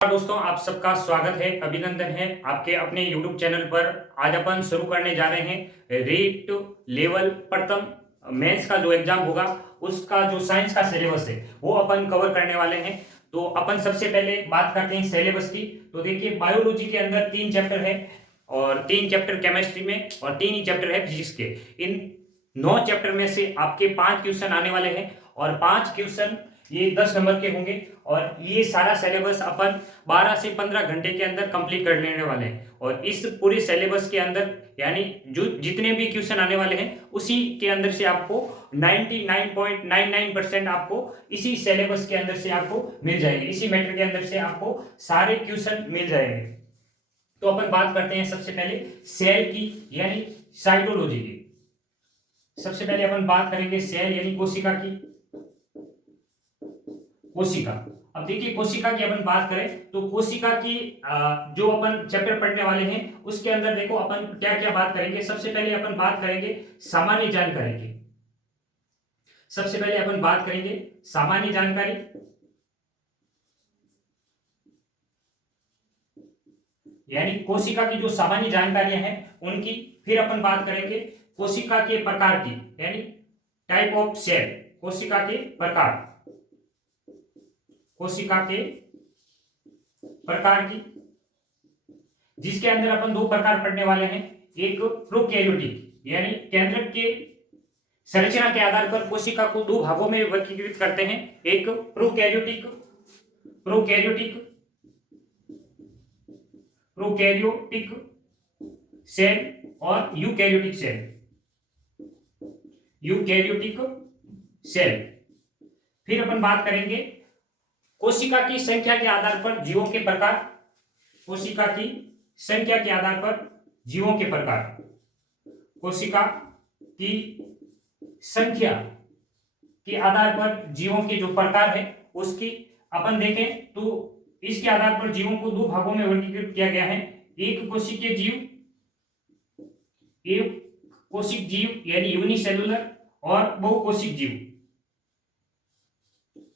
दोस्तों, आप सबका स्वागत है, अभिनंदन है आपके अपने YouTube चैनल पर। आज अपन शुरू करने जा रहे हैं रीट लेवल प्रथम मेंस का जो एग्जाम होगा उसका जो साइंस का सिलेबस है वो अपन कवर करने वाले हैं। तो अपन सबसे पहले बात करते हैं सिलेबस की। तो देखिए, बायोलॉजी के अंदर 3 चैप्टर है और 3 चैप्टर केमिस्ट्री में और 3 ही चैप्टर है फिजिक्स के। इन 9 चैप्टर में से आपके 5 क्वेश्चन आने वाले हैं और 5 क्वेश्चन ये 10 नंबर के होंगे और ये सारा सिलेबस अपन 12 से 15 घंटे के अंदर कंप्लीट कर लेने वाले हैं। और इस पूरे सिलेबस के अंदर यानी जो जितने भी क्वेश्चन आने वाले हैं उसी के अंदर से आपको 99.99% आपको इसी सिलेबस के अंदर से आपको मिल जाएंगे, इसी मैटर के अंदर से आपको सारे क्वेश्चन मिल जाएंगे। तो अपन बात करते हैं सबसे पहले सेल की यानी साइटोलॉजी की। सबसे पहले अपन बात करेंगे सेल यानी कोशिका की। कोशिका, अब देखिए कोशिका की अपन बात करें तो कोशिका की जो अपन चैप्टर पढ़ने वाले हैं उसके अंदर देखो अपन क्या क्या बात करेंगे। सबसे पहले अपन बात करेंगे सामान्य जानकारी की। सबसे पहले अपन बात करेंगे सामान्य जानकारी, यानी कोशिका की जो सामान्य जानकारियां हैं उनकी। फिर अपन बात करेंगे कोशिका के प्रकार की यानी टाइप ऑफ सेल, कोशिका के प्रकार, कोशिका के प्रकार की, जिसके अंदर अपन 2 प्रकार पढ़ने वाले हैं। एक प्रोकैरियोटिक यानी केंद्रक के संरचना के आधार पर कोशिका को 2 भागों में वर्गीकृत करते हैं। एक प्रोकैरियोटिक प्रोकैरियोटिक प्रोकैरियोटिक सेल और यूकैरियोटिक सेल, यूकैरियोटिक सेल। फिर अपन बात करेंगे कोशिका की संख्या के आधार पर जीवों के प्रकार, कोशिका की संख्या के आधार पर जीवों के प्रकार, कोशिका की संख्या के आधार पर जीवों के जो प्रकार है उसकी अपन देखें तो इसके आधार पर जीवों को 2 भागों में वर्गीकृत किया गया है। एक कोशिकीय जीव, एक कोशिक जीव यानी यूनिसेलुलर, और बहुकोशिक जीव,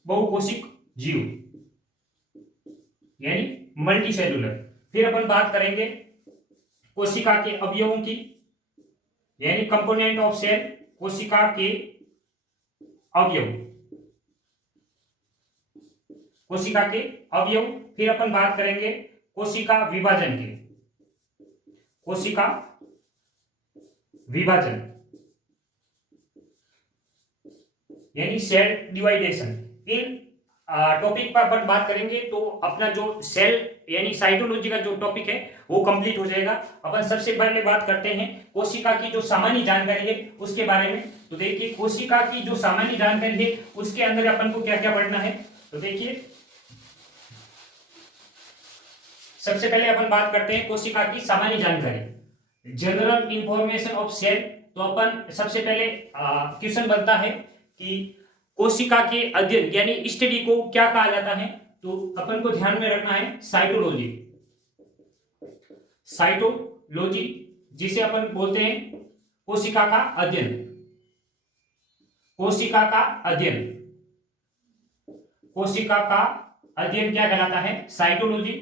बहुकोशिक जीव यानी मल्टीसेलुलर। फिर अपन बात करेंगे कोशिका के अवयवों की यानी कंपोनेंट ऑफ सेल, कोशिका के अवयव, कोशिका के अवयव। फिर अपन बात करेंगे कोशिका विभाजन के, कोशिका विभाजन यानी सेल डिवाइडेशन। इन टॉपिक पर अपन बात करेंगे तो अपना जो सेल यानी साइटोलॉजी का जो टॉपिक है वो कंप्लीट हो जाएगा। अपन सबसे पहले बात करते हैं कोशिका की जो सामान्य जानकारी है उसके बारे में। तो देखिए कोशिका की जो सामान्य जानकारी है उसके अंदर अपन को क्या क्या पढ़ना है। तो देखिए सबसे पहले अपन बात करते हैं कोशिका की सामान्य जानकारी, जनरल इंफॉर्मेशन ऑफ सेल। तो अपन सबसे पहले क्वेश्चन बनता है कि कोशिका के अध्ययन यानी स्टडी को क्या कहा जाता है। तो अपन को ध्यान में रखना है साइटोलॉजी, साइटोलॉजी जिसे अपन बोलते हैं कोशिका का अध्ययन, कोशिका का अध्ययन, कोशिका का अध्ययन क्या कहलाता है, साइटोलॉजी।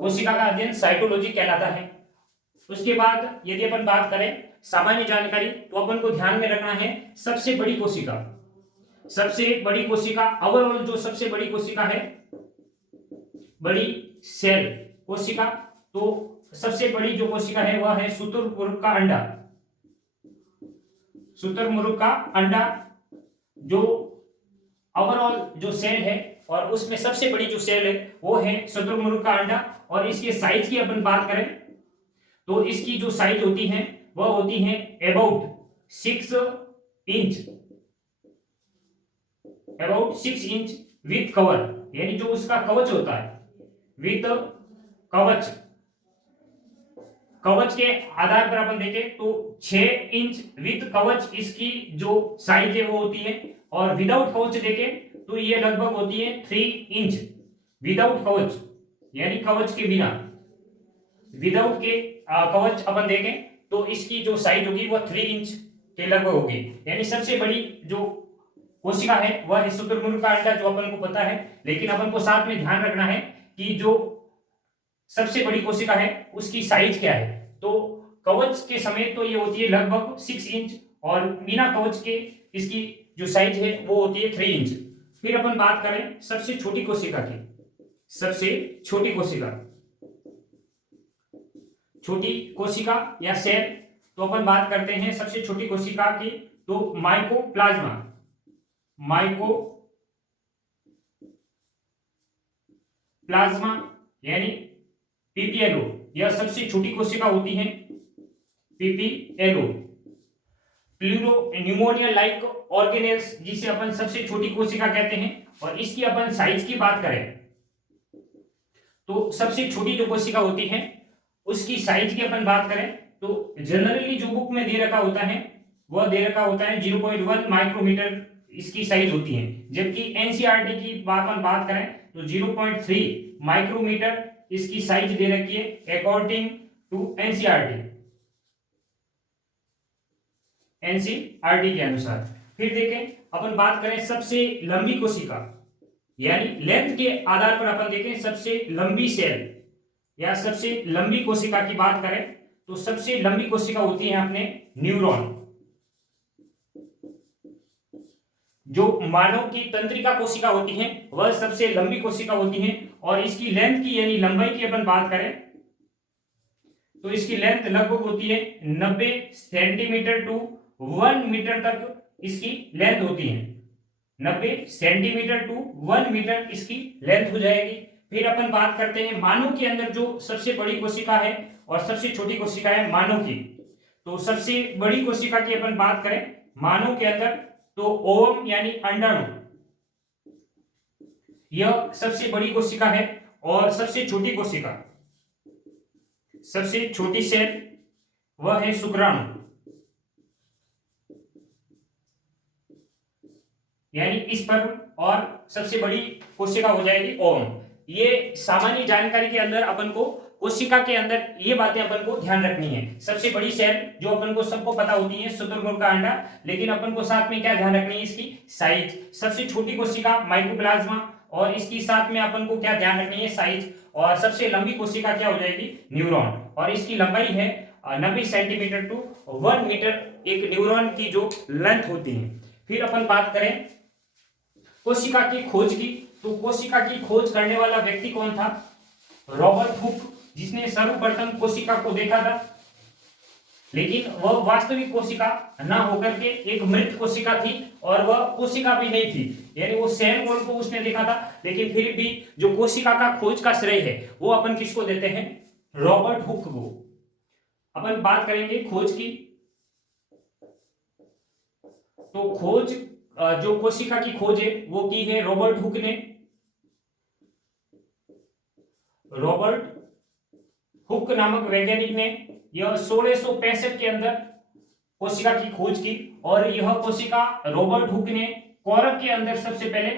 कोशिका का अध्ययन साइटोलॉजी कहलाता है। उसके बाद यदि अपन बात करें सामान्य जानकारी तो अपन को ध्यान में रखना है सबसे बड़ी कोशिका, सबसे बड़ी कोशिका, ओवरऑल जो सबसे बड़ी कोशिका है, बड़ी सेल कोशिका। तो सबसे बड़ी जो कोशिका है वह है शुतुरमुर्ग का अंडा, शुतुरमुर्ग का अंडा जो ओवरऑल जो सेल है और उसमें सबसे बड़ी जो सेल है वो है शुतुरमुर्ग का अंडा। और इसके साइज की अपन बात करें तो इसकी जो साइज होती है वह होती है about 6 inch, about 6 inch with cover, यानी जो उसका कवच होता है विथ कवच, कवच के आधार पर अपन देखें तो 6 इंच विथ कवच इसकी जो साइज है वो होती है। और विदाउट कवच देखें तो ये लगभग होती है 3 इंच, विदाउट कवच यानी कवच के बिना, विदाउट के कवच अपन देखें तो इसकी जो साइज होगी वो 3 इंच के लगभग होगी। यानी सबसे बड़ी जो कोशिका है वह है शुतुरमुर्ग का अंडा, जो अपन को पता है, लेकिन अपन को साथ में ध्यान रखना है कि जो सबसे बड़ी कोशिका है उसकी साइज क्या है। तो कवच के समेत तो ये होती है लगभग 6 इंच, और बिना कवच के इसकी जो साइज है वो होती है 3 इंच। फिर अपन बात करें सबसे छोटी कोशिका की, सबसे छोटी कोशिका, छोटी कोशिका या सेल, तो अपन बात करते हैं सबसे छोटी कोशिका की, तो माइकोप्लाज्मा, माइकोप्लाज्मा यानी पीपीएलओ, यह सबसे छोटी कोशिका होती है, PPLO, pleuro pneumonia like organelles, जिसे अपन सबसे छोटी कोशिका कहते हैं। और इसकी अपन साइज की बात करें तो सबसे छोटी जो कोशिका होती है उसकी साइज की अपन बात करें तो जनरली जो बुक में दे रखा होता है वह दे रखा होता है 0.1 माइक्रोमीटर इसकी साइज होती है, जबकि एनसीईआरटी की अपन बात करें तो 0.3 माइक्रोमीटर इसकी साइज दे रखी है अकॉर्डिंग टू एनसीईआरटी के अनुसार। फिर देखें अपन बात करें सबसे लंबी कोशिका, यानी लेंथ के आधार पर अपन देखें सबसे लंबी सेल या सबसे लंबी कोशिका की बात करें तो सबसे लंबी कोशिका होती है अपने न्यूरॉन, जो मानव की तंत्रिका कोशिका होती है वह सबसे लंबी कोशिका होती है। और इसकी लेंथ की यानी लंबाई की अपन बात करें तो इसकी लेंथ लगभग होती है 90 सेंटीमीटर टू 1 मीटर तक इसकी लेंथ होती है, 90 सेंटीमीटर टू 1 मीटर इसकी लेंथ हो जाएगी। फिर अपन बात करते हैं मानव के अंदर जो सबसे बड़ी कोशिका है और सबसे छोटी कोशिका है मानव की। तो सबसे बड़ी कोशिका की अपन बात करें मानव के अंदर तो ओवम यानी अंडाणु, यह सबसे बड़ी कोशिका है। और सबसे छोटी कोशिका, सबसे छोटी सेल वह है शुक्राणु, यानी इस पर, और सबसे बड़ी कोशिका हो जाएगी ओवम। ये सामान्य जानकारी के अंदर अपन को कोशिका के अंदर ये बातें अपन को ध्यान रखनी है। सबसे बड़ी सेल जो अपन को सबको पता होती है शुतुरमुर्ग का अंडा, लेकिन अपन को साथ में क्या ध्यान रखनी है इसकी साइज। सबसे छोटी कोशिका माइकोप्लाज्मा, और इसकी साथ में अपन को क्या ध्यान रखनी है साइज। और सबसे लंबी कोशिका क्या हो जाएगी न्यूरॉन, और इसकी लंबाई है 90 सेंटीमीटर टू 1 मीटर एक न्यूरॉन की जो लेंथ होती है। फिर अपन बात करें कोशिका की खोज की, तो कोशिका की खोज करने वाला व्यक्ति कौन था, रॉबर्ट हुक, जिसने सर्वप्रथम कोशिका को देखा था। लेकिन वह वास्तविक कोशिका ना होकर के एक मृत कोशिका थी, और वह कोशिका भी नहीं थी, यानी वो सेल वॉल को उसने देखा था। लेकिन फिर भी जो कोशिका का खोज का श्रेय है वो अपन किसको देते हैं, रॉबर्ट हुक को। अपन बात करेंगे खोज की, तो खोज जो कोशिका की खोज है वो की है रॉबर्ट हुक ने। रॉबर्ट हुक नामक वैज्ञानिक ने यह 1665 के अंदर कोशिका की खोज की, और यह कोशिका रॉबर्ट हुक ने कोरक के अंदर सबसे पहले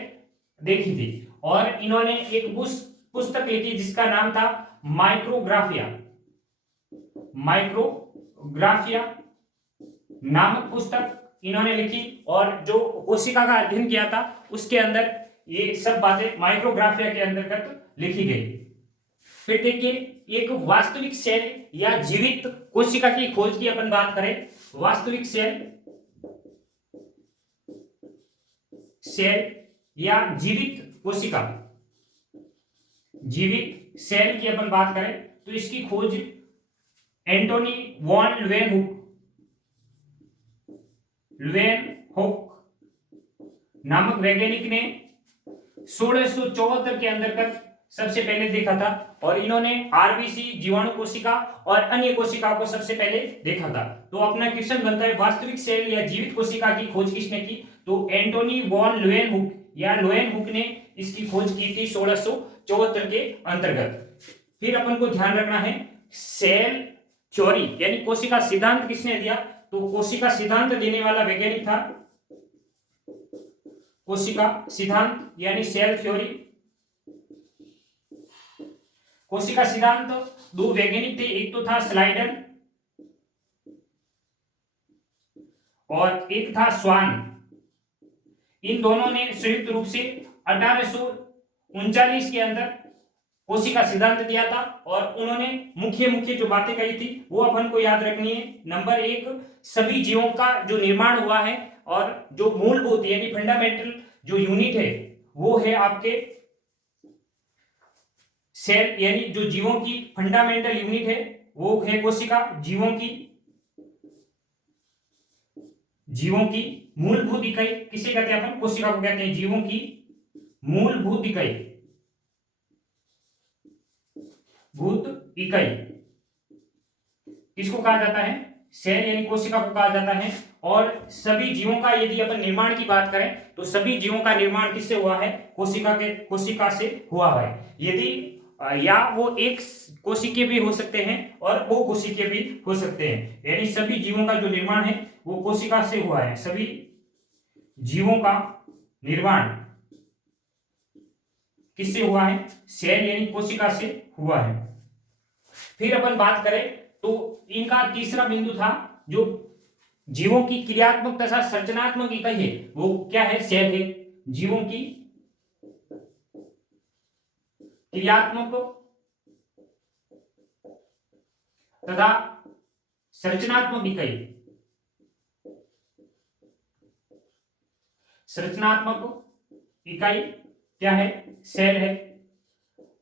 देखी थी। और इन्होंने एक पुस्तक लिखी जिसका नाम था माइक्रोग्राफिया, माइक्रोग्राफिया नामक पुस्तक इन्होंने लिखी, और जो कोशिका का अध्ययन किया था उसके अंदर ये सब बातें माइक्रोग्राफिया के अंतर्गत लिखी गई। फिर देखिए एक वास्तविक सेल या जीवित कोशिका की खोज की अपन बात करें, वास्तविक सेल या जीवित कोशिका, जीवित सेल की अपन बात करें तो इसकी खोज एंटोनी वॉन ल्यूवेनहुक नामक वैज्ञानिक ने 1674 के अंतर्गत सबसे पहले देखा था। और इन्होंने आरबीसी, जीवाणु कोशिका और अन्य कोशिकाओं को सबसे पहले देखा था। तो अपना क्वेश्चन बनता है वास्तविक सेल या जीवित कोशिका की खोज किसने की, तो एंटोनी वॉन ल्यूवेनहुक या लोएनहुक ने इसकी खोज की थी 1674 के अंतर्गत। फिर अपन को ध्यान रखना है सेल थ्योरी यानी कोशिका सिद्धांत किसने दिया, तो कोशिका सिद्धांत देने वाला वैज्ञानिक था कोशिका सिद्धांत यानी सेल थ्योरी। कोशिका सिद्धांत दो वैज्ञानिक थे, एक तो था स्लाइडर और एक था स्वान। इन दोनों ने संयुक्त रूप से 1839 के अंदर कोशिका सिद्धांत दिया था और उन्होंने मुख्य मुख्य जो बातें कही थी वो अपन को याद रखनी है। नंबर 1, सभी जीवों का जो निर्माण हुआ है और जो मूलभूत यानी फंडामेंटल जो यूनिट है वो है आपके सेल, यानी जो जीवों की फंडामेंटल यूनिट है वो है कोशिका। जीवों की मूलभूत इकाई किसे कहते हैं अपन? कोशिका को कहते हैं। जीवों की मूलभूत इकाई किसको कहा जाता है? सेल यानी कोशिका को कहा जाता है। और सभी जीवों का यदि अपन निर्माण की बात करें तो सभी जीवों का निर्माण किससे हुआ है? कोशिका से हुआ है। यदि या वो एक कोशिकीय भी हो सकते हैं और वो कोशिकीय भी हो सकते हैं, यानी सभी जीवों का जो निर्माण है वो कोशिका से हुआ है। सभी जीवों का निर्माण किससे हुआ है? सेल यानी कोशिका से हुआ है। फिर अपन बात करें तो इनका तीसरा बिंदु था जो जीवों की क्रियात्मक तथा संरचनात्मक इकाई है वो क्या है? सेल है। जीवों की क्रियात्मक तथा संरचनात्मक इकाई क्या है? सेल है।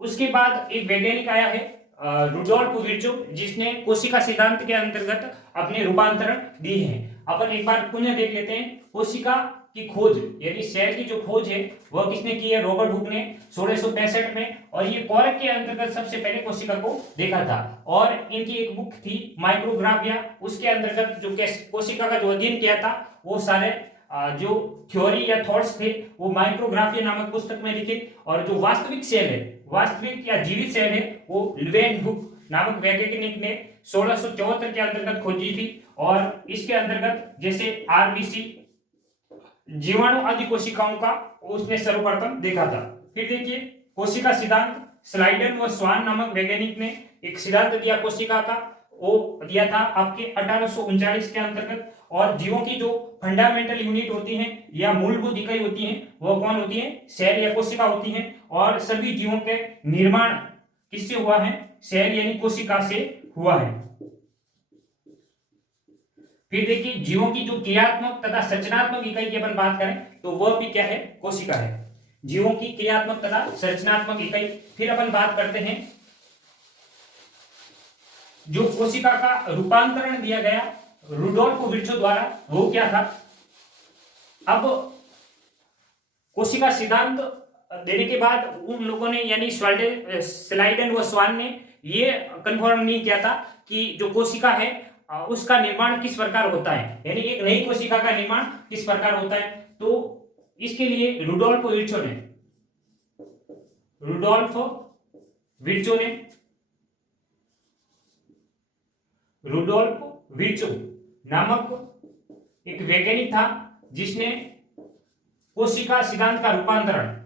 उसके बाद एक वैज्ञानिक आया है रुडोल्फ विर्चो, जिसने कोशिका सिद्धांत के अंतर्गत अपने रूपांतरण दिए हैं। अपन एक बार पुनः देख लेते हैं। कोशिका की खोज यानी सेल की जो खोज है वह किसने की है? रॉबर्ट हुक ने 1665 में, और ये कॉरक के अंतर्गत सबसे पहले कोशिका को देखा था। और इनकी एक बुक थी माइक्रोग्राफिया, उसके अंतर्गत जो कोशिका का जो अध्ययन किया था वो सारे जो थ्योरी या थॉट्स थे वो माइक्रोग्राफिया नामक पुस्तक में लिखे। और जो वास्तविक सेल है, वास्तविक या जीवित सेल है, वो लेवेनहुक नामक वैज्ञानिक ने 1674 के अंतर्गत खोजी थी। और इसके अंतर्गत जैसे आरबीसी जीवाणु आदि कोशिकाओं का उसने सर्वप्रथम देखा था। फिर देखिए कोशिका सिद्धांत, स्लाइडन व स्वान नामक वैज्ञानिक ने एक सिद्धांत दिया कोशिका का, वो दिया था आपके 1839 के अंतर्गत। और जीवों की जो फंडामेंटल यूनिट होती हैं या मूलभूत इकाई होती हैं वो कौन होती है? सेल या कोशिका होती हैं। और सभी जीवों के निर्माण किससे हुआ है? सेल यानी कोशिका से हुआ है। फिर देखिए जीवों की जो क्रियात्मक तथा संरचनात्मक इकाई की अपन बात करें तो वह भी क्या है? कोशिका है। जीवों की क्रियात्मक तथा संरचनात्मक इकाई। फिर अपन बात करते हैं जो कोशिका का रूपांतरण दिया गया रुडोल्फ विर्चो द्वारा, वो क्या था? अब कोशिका सिद्धांत देने के बाद उन लोगों ने यानी स्लाइडन व स्वान ने ये कंफर्म नहीं किया था कि जो कोशिका है उसका निर्माण किस प्रकार होता है, यानी एक नई कोशिका का निर्माण किस प्रकार होता है। तो इसके लिए रुडोल्फ विर्चो नामक एक वैज्ञानिक था जिसने कोशिका सिद्धांत का रूपांतरण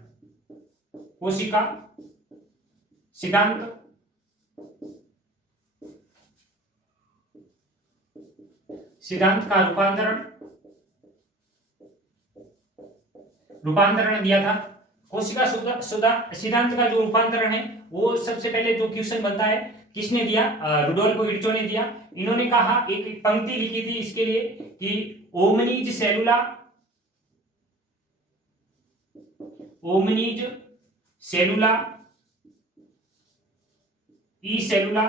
रूपांतरण दिया था। कोशिका सिद्धांत का जो रूपांतरण है वो सबसे पहले जो क्वेश्चन बनता है किसने दिया? रुडोल्फ विर्चो ने दिया। इन्होंने कहा, एक पंक्ति लिखी थी इसके लिए कि ओमनीज सेलुला ई सेलुला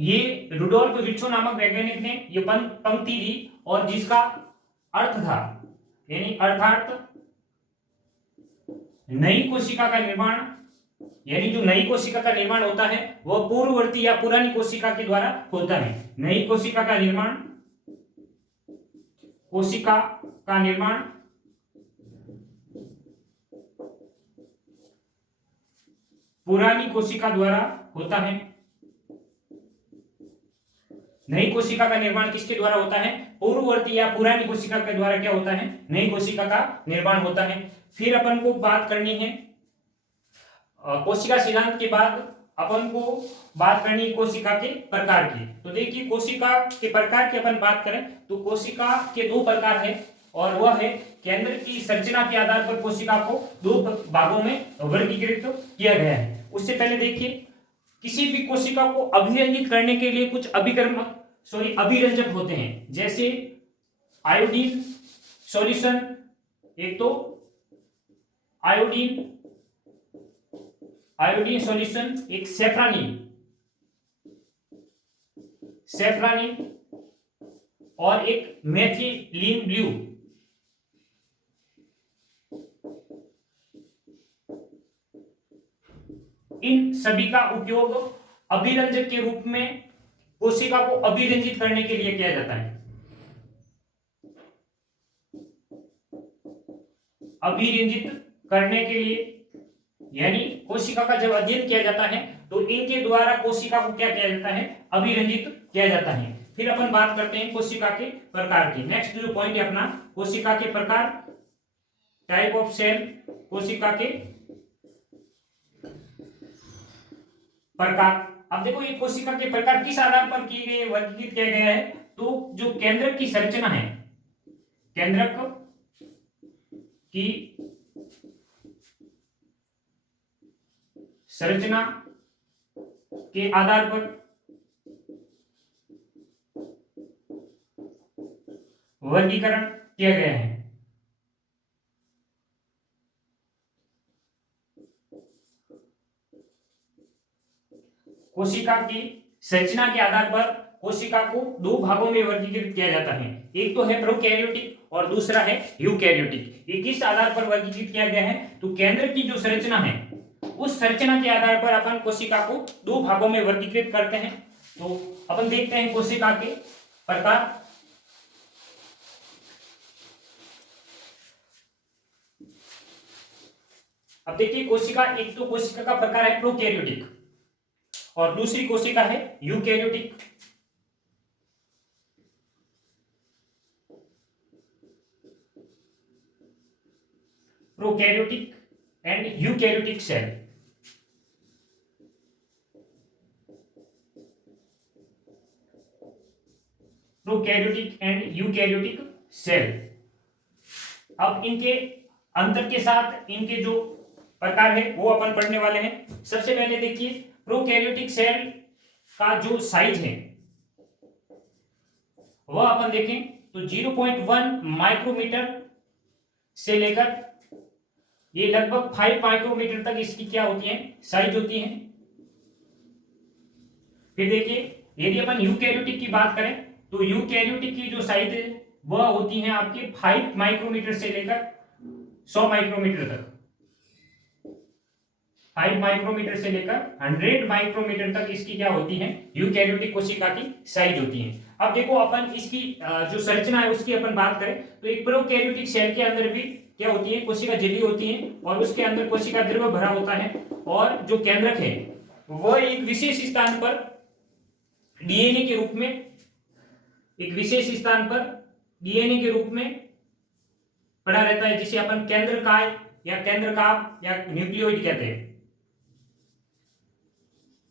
ये रुडोल्फ विर्चो नामक वैज्ञानिक ने ये पंक्ति दी और जिसका अर्थ था यानी अर्थात नई कोशिका का निर्माण, यानी जो नई कोशिका का निर्माण होता है वह पूर्ववर्ती या पुरानी कोशिका के द्वारा होता है। नई कोशिका का निर्माण पुरानी कोशिका द्वारा होता है। नई कोशिका का निर्माण किसके द्वारा होता है? पूर्ववर्ती या पुरानी कोशिका के द्वारा क्या होता है? नई कोशिका का निर्माण होता है। फिर अपन को बात करनी है कोशिका सिद्धांत के बाद अपन को बात करनी है कोशिका के प्रकार की। तो देखिए कोशिका के प्रकार की अपन बात करें तो कोशिका के दो प्रकार है, और वह है केंद्र की संरचना के आधार पर कोशिका को दो भागों में वर्गीकृत किया गया है। उससे पहले देखिए किसी भी कोशिका को अभिरंजित करने के लिए कुछ अभिरंजक होते हैं, जैसे आयोडीन सॉल्यूशन, एक तो आयोडीन सॉल्यूशन, एक सेफ्रानिन और एक मेथिलीन ब्लू। इन सभी का उपयोग अभिरंजक के रूप में कोशिका को अभिरंजित करने के लिए किया जाता है। अभिरंजित करने के लिए यानी कोशिका का जब अध्ययन किया जाता है तो इनके द्वारा कोशिका को क्या किया जाता है, अभिरंजित किया जाता है। फिर अपन बात करते हैं कोशिका के प्रकार की। नेक्स्ट जो पॉइंट है अपना कोशिका के प्रकार, टाइप ऑफ सेल, कोशिका के प्रकार। अब देखो ये कोशिका के प्रकार किस आधार पर किए गए, वर्गीकृत किया गया है, तो जो केंद्रक की संरचना है, केंद्रक की संरचना के आधार पर वर्गीकरण किया गया है। कोशिका की संरचना के आधार पर कोशिका को दो भागों में वर्गीकृत किया जाता है, एक तो है प्रोकैरियोटिक और दूसरा है यूकैरियोटिक। ये किस आधार पर वर्गीकृत किया गया है, तो केंद्र की जो संरचना है उस संरचना के आधार पर अपन कोशिका को दो भागों में वर्गीकृत करते हैं। तो अपन देखते हैं कोशिका के प्रकार। अब देखिए कोशिका, एक तो कोशिका का प्रकार है प्रोकैरियोटिक और दूसरी कोशिका है eukaryotic. Prokaryotic and eukaryotic cell. Prokaryotic and eukaryotic cell. अब इनके अंतर के साथ इनके जो प्रकार है वो अपन पढ़ने वाले हैं। सबसे पहले देखिए प्रोकैरियोटिक सेल का जो साइज है वह अपन देखें तो 0.1 माइक्रोमीटर से लेकर ये लगभग 5 माइक्रोमीटर तक इसकी क्या होती है, साइज होती है। फिर देखिए यदि अपन यूकैरियोटिक की बात करें तो यूकैरियोटिक की जो साइज है वह होती है आपके 5 माइक्रोमीटर से लेकर 100 माइक्रोमीटर तक। 5 माइक्रोमीटर से लेकर 100 माइक्रोमीटर तक इसकी क्या होती है, यूकैरियोटिक कोशिका की साइज होती है। अब देखो अपन इसकी जो संरचना है उसकी अपन बात करें तो एक प्रोकैरियोटिक सेल के अंदर भी क्या होती है, कोशिका झिल्ली होती है और उसके अंदर कोशिका द्रव्य भरा होता है, और जो केंद्रक है वह एक विशेष स्थान पर डीएनए के रूप में, एक विशेष स्थान पर डीएनए के रूप में पड़ा रहता है, जिसे अपन केंद्रकाय या केंद्रकाभ या न्यूक्लियोइड कहते हैं।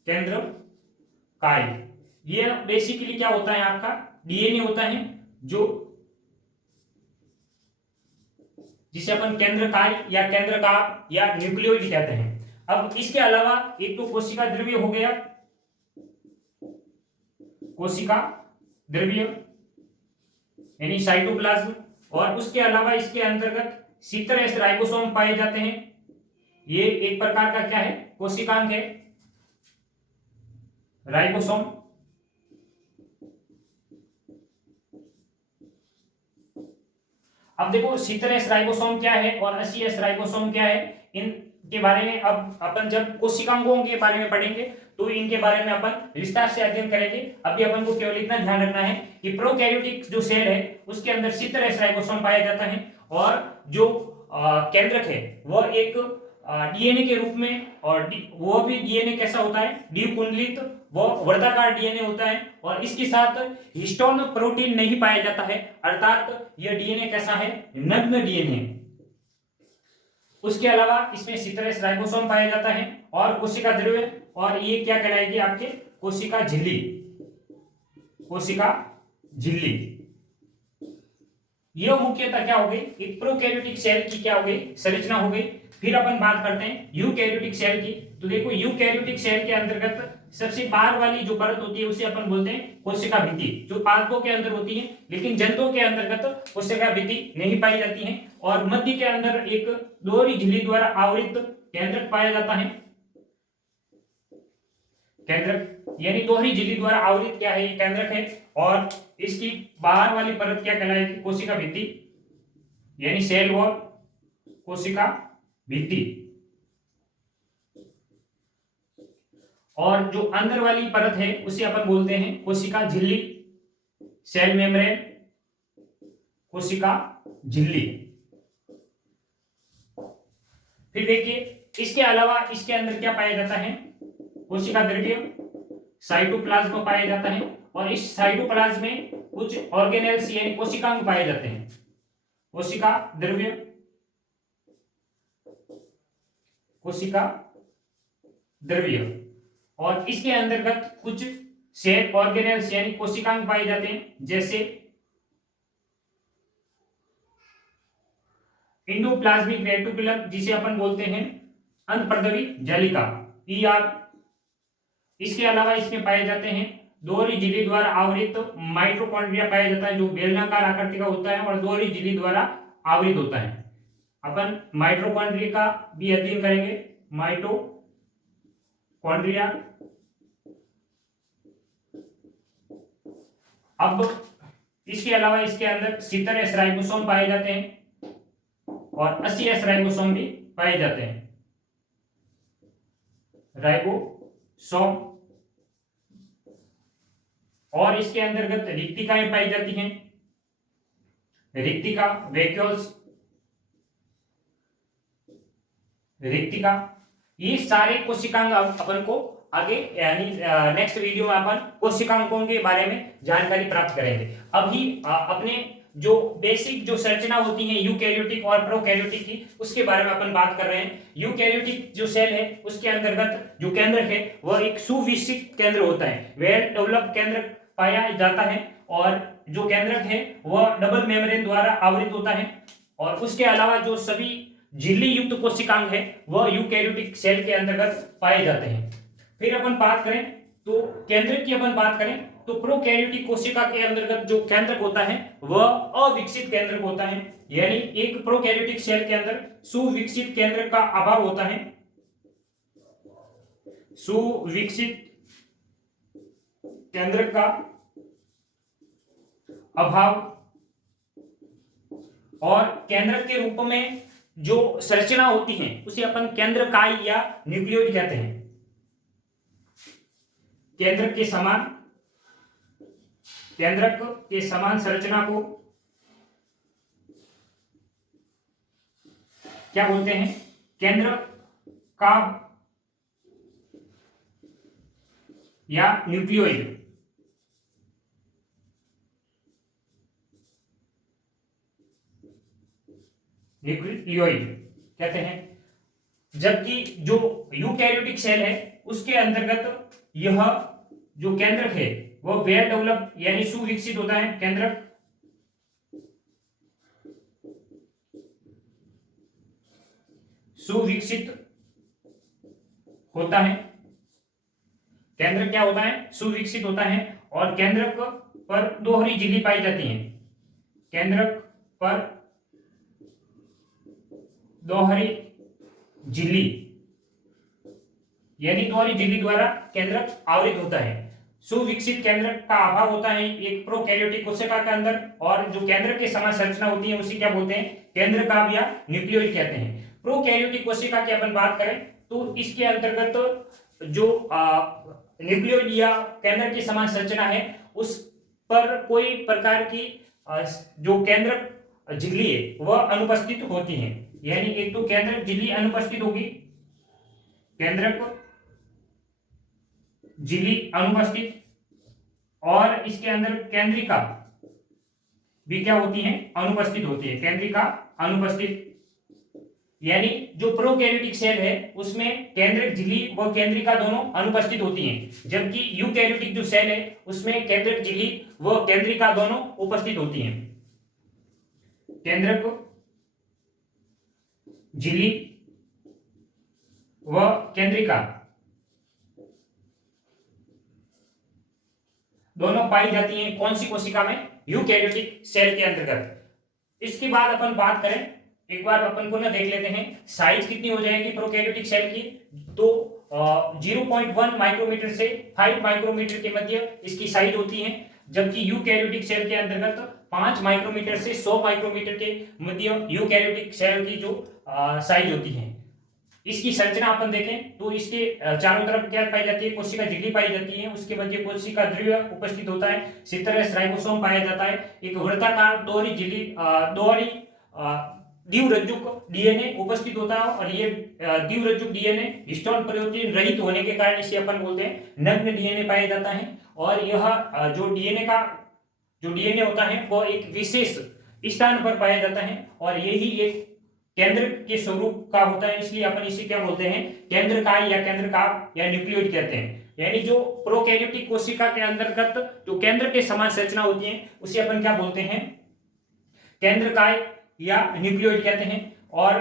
केंद्रकाय ये बेसिकली क्या होता है, आपका डीएनए होता है जो, जिसे अपन केंद्रकाय या केंद्रकाभ या न्यूक्लियोइड कहते हैं। अब इसके अलावा एक तो कोशिका द्रव्य हो गया, कोशिका द्रव्य यानी साइटोप्लाज्म, और उसके अलावा इसके अंतर्गत 70 राइबोसोम पाए जाते हैं। ये एक प्रकार का क्या है, कोशिकांग है, राइबोसोम। अब देखो 70 राइबोसोम क्या है और 80 राइबोसोम क्या है, इनके बारे में अब अपन जब कोशिकांगों के बारे में पढ़ेंगे तो इनके बारे में अपन विस्तार से अध्ययन करेंगे। अभी अपन को केवल इतना ध्यान रखना है कि प्रोकैरियोटिक जो सेल है उसके अंदर 70 राइबोसोम पाया जाता है, और जो केंद्रक है वह एक डीएनए के रूप में, और वो भी डीएनए कैसा होता है, द्विकुंडलित वो वर्गाकार डीएनए होता है, और इसके साथ हिस्टोन प्रोटीन नहीं पाया जाता है, अर्थात यह डीएनए कैसा है, नग्न डीएनए। उसके अलावा इसमें सिटरस राइबोसोम पाया जाता है और कोशिका द्रव्य, और ये क्या कहलाएगी आपके कोशिका झिल्ली, कोशिका झिल्ली। यह मुख्यतः क्या हो गई, एक प्रोकैरियोटिक सेल की क्या हो गई, संरचना हो गई। फिर अपन बात करते हैं यूकैरियोटिक सेल की। तो देखो यूकैरियोटिक सेल के अंतर्गत सबसे बाहर वाली जो परत होती है उसे अपन बोलते हैं कोशिका भित्ति, जो पादपों के अंदर होती है, लेकिन जंतुओं के अंतर्गत कोशिका भित्ति नहीं पाई जाती है। और मध्य के अंदर एक दोहरी झिल्ली द्वारा आवृत केंद्रक पाया जाता है। केंद्रक यानी दोहरी झिल्ली द्वारा आवृत क्या है, ये केंद्रक है। और इसकी बाहर वाली परत क्या कहलाएगी, कोशिका भित्ति यानी सेल वॉल, कोशिका भित्ति। और जो अंदर वाली परत है उसे अपन बोलते हैं कोशिका झिल्ली, सेल मेम्ब्रेन, कोशिका झिल्ली। फिर देखिए इसके अलावा इसके अंदर क्या पाया जाता है, कोशिका द्रव्य, साइटोप्लाज्म पाया जाता है। और इस साइटोप्लाज्म में कुछ ऑर्गेनेल्स यानी कोशिकांग पाए जाते हैं, कोशिका द्रव्य, कोशिका द्रव्य। और इसके अंतर्गत कुछ सेल ऑर्गेनेल्स यानी कोशिकांग पाए जाते हैं, जैसे इंडोप्लाज्मिक रेटिकुलम जिसे अपन बोलते हैं अंतर्पर्दवी जालिका, ER। इसके अलावा इसमें पाए जाते हैं दोहरी झिल्ली द्वारा आवृत माइटोकॉन्ड्रिया पाया जाता है, जो बेलनाकार आकृति का होता है और दोहरी झिल्ली द्वारा आवृत होता है। अपन माइटोकॉन्ड्रिया का भी अध्ययन करेंगे, माइटोकॉन्ड्रिया। अब इसके अलावा इसके अंदर 70 राइबोसोम पाए जाते हैं और 80 राइबोसोम भी पाए जाते हैं, राइबोसोम। और इसके अंतर्गत रिक्तिकाएं पाई जाती हैं, रिक्तिका, वैक्यूल्स, रिक्तिका। ये सारे कोशिकांग अपन को आगे यानी नेक्स्ट वीडियो में अपन कोशिकांगों के बारे में जानकारी प्राप्त करेंगे। अभी अपने जो बेसिक जो संरचना होती है यूकैरियोटिक और प्रोकैरियोटिक की, उसके बारे में अपन बात कर रहे हैं। यूकैरियोटिक जो सेल है उसके अंतर्गत जो केंद्र है वह एक सुविकसित केंद्र होता है, वेल डेवलप्ड केंद्र पाया जाता है। और जो केंद्रक है वह डबल मेम्ब्रेन द्वारा आवृत होता है। और उसके अलावा जो सभी झिल्ली युक्त कोशिकांग है वह यूकैरियोटिक सेल के अंतर्गत पाए जाते हैं। फिर अपन बात करें तो केंद्रक की अपन बात करें तो प्रोकैरियोटिक कोशिका के अंतर्गत जो केंद्रक होता है वह अविकसित केंद्रक होता है, यानी एक प्रोकैरियोटिक सेल के अंदर सुविकसित केंद्रक का अभाव होता है, सुविकसित केंद्रक का अभाव। और केंद्रक के रूप में जो संरचना होती है उसे अपन केंद्रकाय या न्यूक्लियोइड कहते हैं। केंद्रक के समान संरचना को क्या बोलते हैं, केंद्र का या न्यूक्लियोइड। न्यूक्लियोइड कहते हैं। जबकि जो यूकैरियोटिक सेल है उसके अंतर्गत यह जो केंद्रक है वह वेल डेवलप यानी सुविकसित होता है, केंद्रक सुविकसित होता है। केंद्रक क्या होता है, सुविकसित होता है। और केंद्रक पर दोहरी झिल्ली पाई जाती है, केंद्रक पर दोहरी झिल्ली यानी दोहरी झिल्ली द्वारा केंद्रक आवृत होता है। सुविकसित केंद्रक का अभाव होता है एक प्रोकैरियोटिक कोशिका के अंदर। और जो केंद्रक के समान संरचना होती है उसे क्या बोलते हैं, केंद्रकाभ या न्यूक्लियोइड कहते हैं। प्रोकैरियोटिक कोशिका की अपन बात करें तो इसके अंतर्गत जो न्यूक्लियोइड या केंद्र की समान संरचना है उस पर कोई प्रकार की जो केंद्रक झिल्ली है वह अनुपस्थित होती है। यानी एक तो केंद्रक झिल्ली अनुपस्थित होगी, केंद्रक झिल्ली अनुपस्थित, और इसके अंदर केंद्रिका भी क्या होती है, अनुपस्थित होती है, केंद्रिका अनुपस्थित। यानी जो प्रोकैरियोटिक सेल है उसमें केंद्रक झिल्ली व केंद्रिका दोनों अनुपस्थित होती हैं, जबकि यूकैरियोटिक जो सेल है उसमें केंद्रक झिल्ली व केंद्रिका दोनों उपस्थित होती हैं। केंद्रक झिल्ली व केंद्रिका दोनों पाई जाती हैं कौन सी कोशिका में? यूकैरियोटिक सेल के अंतर्गत। इसके बाद अपन बात करें, एक बार अपन को ना देख लेते हैं साइज कितनी हो जाएगी प्रोकैरियोटिक सेल की। तो 0.1 माइक्रोमीटर से 5 माइक्रोमीटर के मध्य इसकी साइज होती है, जबकि यूकैरियोटिक सेल के अंतर्गत 5 माइक्रोमीटर से 100 माइक्रोमीटर के मध्य यूकैरियोटिक सेल की जो साइज होती है। इसकी संरचना अपन देखें तो इसके चारों तरफ क्या पाई जाती है? कोशिका झिल्ली पाई जाती है, उसके मध्य कोशिका ध्रुव उपस्थित होता है, सितरस राइबोसोम पाया जाता है, एक वृत्ताकार दोहरी झिल्ली दोहरी द्विरज्जुक डीएनए उपस्थित होता है, और ये द्विरज्जुक डीएनए हिस्टोन प्रोटीन रहित होने के कारण इसे अपन बोलते हैं नग्न डीएनए पाया जाता है। और यह जो डीएनए होता है वो एक विशेष स्थान पर पाया जाता है, और यही एक केंद्र के स्वरूप का होता है, इसलिए अपन इसे क्या बोलते हैं? केंद्रकाय या केंद्रकाव या न्यूक्लियोइड कहते हैं। यानी जो प्रोकैरियोटिक कोशिका के अंतर्गत जो केंद्र के समान संरचना होती है उसे अपन क्या बोलते हैं? केंद्रकाय या न्यूक्लियोइड कहते हैं। और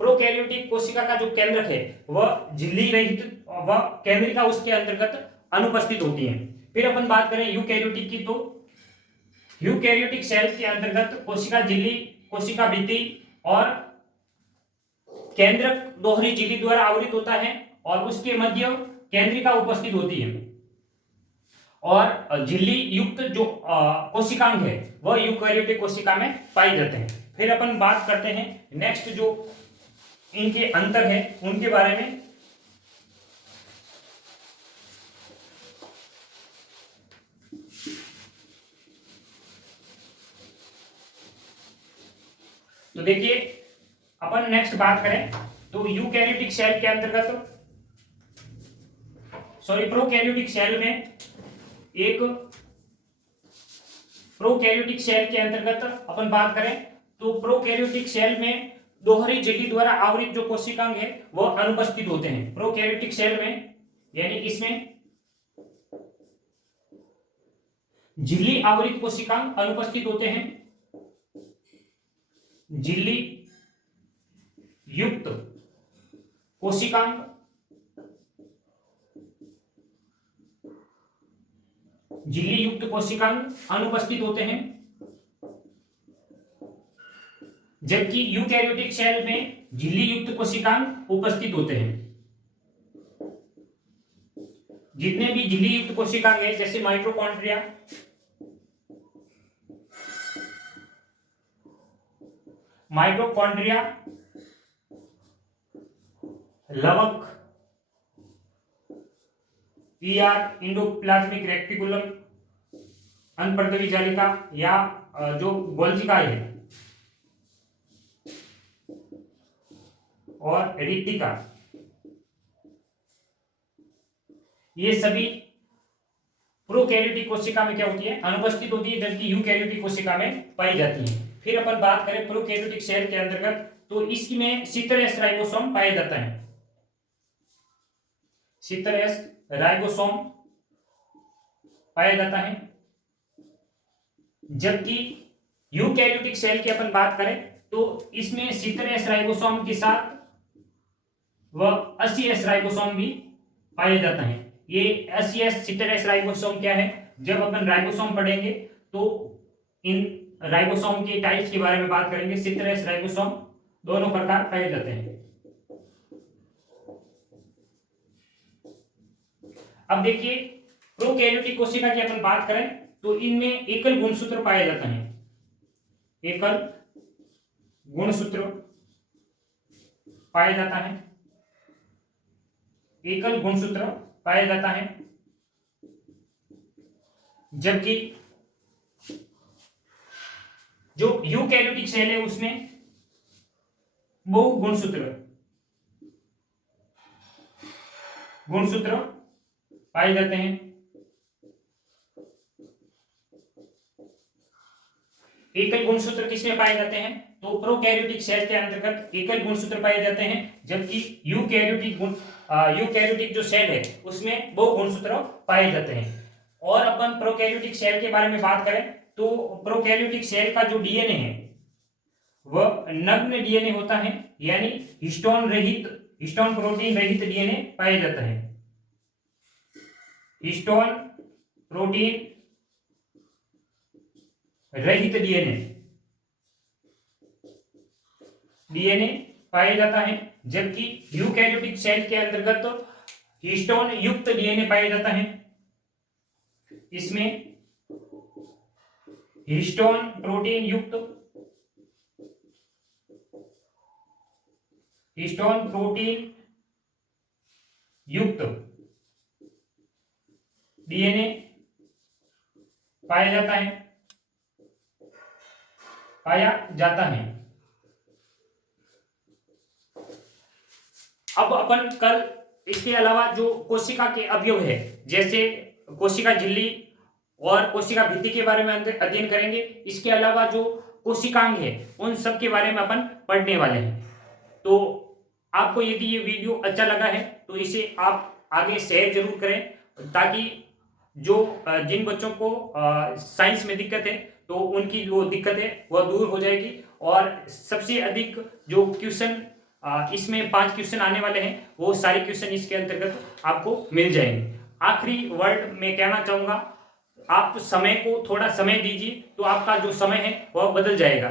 प्रोकैरियोटिक कोशिका का जो केंद्रक है वह झिल्ली रहित व केंद्रिका उसके अंतर्गत अनुपस्थित होती है। फिर अपन बात करें यूकैरियोटिक की, तो यूकैरियोटिक सेल के अंतर्गत कोशिका झिल्ली, कोशिका भित्ति और केंद्रक दोहरी झिल्ली द्वारा आवृत होता है, और उसके मध्य केंद्रिका उपस्थित होती है, और झिल्ली युक्त जो कोशिकांग है वह यूकैरियोटिक कोशिका में पाई जाते हैं। फिर अपन बात करते हैं नेक्स्ट जो इनके अंतर है उनके बारे में। तो देखिए अपन नेक्स्ट बात करें तो यूकैरियोटिक सेल के अंतर्गत प्रोकैरियोटिक सेल में एक प्रोकैरियोटिक सेल के अंतर्गत अपन बात करें तो प्रोकैरियोटिक सेल में दोहरी झिल्ली द्वारा आवृत जो कोशिकांग है वह अनुपस्थित होते हैं प्रोकैरियोटिक सेल में। यानी इसमें झिल्ली आवृत कोशिकांग अनुपस्थित होते हैं, झिल्ली युक्त कोशिकांग अनुपस्थित होते हैं, जबकि यूकैरियोटिक सेल में झिल्ली युक्त कोशिकांग उपस्थित होते हैं। जितने भी झिल्ली युक्त कोशिकांग है जैसे माइटोकॉन्ड्रिया, लवक, ईआर इंडोप्लाज्मिक रेक्टिकुलम, अनपर्दवी जालिका या जो गोल्जिका है और रिक्टिका, ये सभी प्रोकैरियोटिक कोशिका में क्या होती है? अनुपस्थित होती है, जबकि यूकैरियोटिक कोशिका में पाई जाती है। फिर अपन बात करें प्रोकैरियोटिक सेल के अंतर्गत तो इसमें सितरस राइबोसोम पाया जाता है, सितरस राइबोसोम पाया जाता है, जबकि यूकैरियोटिक सेल की अपन बात करें तो इसमें सितरस राइबोसोम के साथ वह 80S राइबोसोम भी पाया जाता है। ये 80S सितरस राइबोसोम क्या है? जब अपन राइबोसोम पढ़ेंगे तो इन राइबोसोम के टाइप्स के बारे में बात करेंगे। सितरस राइबोसोम दोनों प्रकार पाए जाते हैं। अब देखिए प्रोकैरियोटिक कोशिका की अपन बात करें तो इनमें एकल गुणसूत्र पाया जाता है, एकल गुणसूत्र पाया जाता है, एकल गुणसूत्र पाया जाता है, जबकि जो यूकैरियोटिक सेल है उसमें बहु गुणसूत्र पाए जाते हैं। एकल गुणसूत्र किसमें पाए जाते हैं? तो प्रोकैरियोटिक सेल के अंतर्गत एकल गुणसूत्र पाए जाते हैं, जबकि यूकैरियोटिक जो सेल है उसमें बहु गुणसूत्र पाए जाते हैं। और अपन प्रोकैरियोटिक सेल के बारे में बात करें तो प्रोकैरियोटिक सेल का जो डीएनए है वह नग्न डीएनए होता है, यानी हिस्टोन प्रोटीन रहित डीएनए पाया जाता है। हिस्टोन प्रोटीन रहित डीएनए पाया जाता है, जबकि यूकैरियोटिक सेल के अंतर्गत हिस्टोन युक्त डीएनए पाया जाता है। इसमें हिस्टोन प्रोटीन युक्त डीएनए पाया जाता है। अब अपन कल इसके अलावा जो कोशिका के अवयव है, जैसे कोशिका झिल्ली और कोशिका भित्ति के बारे में अध्ययन करेंगे। इसके अलावा जो कोशिकांग है उन सब के बारे में अपन पढ़ने वाले हैं। तो आपको यदि ये वीडियो अच्छा लगा है तो इसे आप आगे शेयर जरूर करें, ताकि जिन बच्चों को साइंस में दिक्कत है तो उनकी जो दिक्कत है वह दूर हो जाएगी। और सबसे अधिक जो क्वेश्चन इसमें 5 क्वेश्चन आने वाले हैं, वो सारे क्वेश्चन इसके अंतर्गत आपको मिल जाएंगे। आखिरी वर्ड में कहना चाहूंगा, आप समय को थोड़ा समय दीजिए तो आपका जो समय है वह बदल जाएगा।